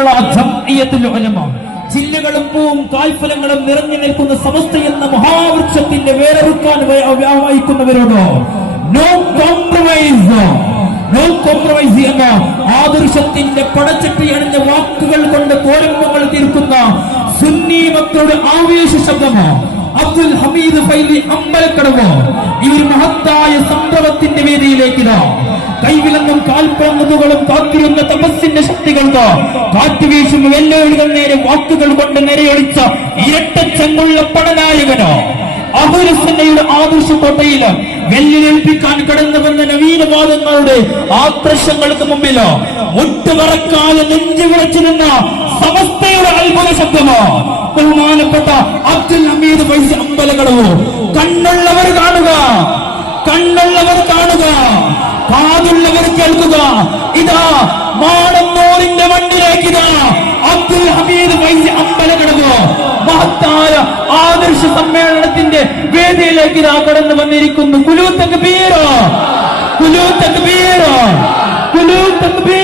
കേരള ജംഇയ്യത്തുൽ ഉലമ, ജില്ലകളും പൂവും കായ്ഫലങ്ങളും നിറഞ്ഞു നിൽക്കുന്ന സമസ്ത എന്ന മഹാവൃക്ഷത്തിന്റെ വേരറുക്കാൻ വഹിക്കുന്നവരോട് നോ കോംപ്രമൈസ്, നോ കോംപ്രമൈസ് എന്ന ആദർശത്തിന്റെ പടച്ചട്ടി അണിഞ്ഞ വാക്കുകൾ കൊണ്ട് കോരമ്പങ്ങൾ തീർക്കുന്ന സുന്നി മക്കളുടെ ആവേശ ശബ്ദമോ അബ്ദുൽ ഹമീദ് ഫൈലി അമ്പലക്കടവ് ഈ മഹത്തായ സംഭവത്തിന്റെ വേദിയിലേക്ക് കൈവിലങ്ങും കാൽപ്പറങ്ങുകളും കാത്തിരുന്ന തപസ്സിന്റെ ശക്തികൾക്ക് കാറ്റുവീശും വെല്ലുവിളികൾ നേരെ വാക്കുകൾ കൊണ്ട് നിരയൊളിച്ച ഇരട്ടച്ചെങ്കുള്ള പടനായകനോ അഹുലുസുന്നയുടെ ആദർശക്കോട്ടയിൽ വെല്ലുവിളിപ്പിക്കാൻ കടന്നു വന്ന നവീനവാദങ്ങളുടെ ആക്രശങ്ങൾക്ക് മുമ്പിലോ മുട്ടുമറക്കാതെ നെഞ്ചു വിളച്ചു നിന്ന സമസ്തയുടെ അത്ഭുത ശബ്ദമോ ബഹുമാനപ്പെട്ട അബ്ദുൽ ഹമീദ് ഫൈസി അമ്പലക്കടവ്. കണ്ണുള്ളവർ കാണുക, കണ്ണുള്ളവർ കാണുക, കാതുള്ളവർ കേൾക്കുക. ഇതാ മാടന്നൂരിന്റെ മണ്ണിലേക്ക് ഇതാ അബ്ദുൽ ഹമീദ് ഫൈസി അമ്പലക്കടവ് മഹത്തായ ആദർശ സമ്മേളനത്തിന്റെ വേദിയിലേക്ക് ഇതാ കടന്നു വന്നിരിക്കുന്നു. കുലൂ തക്ബീർ, കുലൂ തക്ബീർ, കുലൂ തക്ബീർ.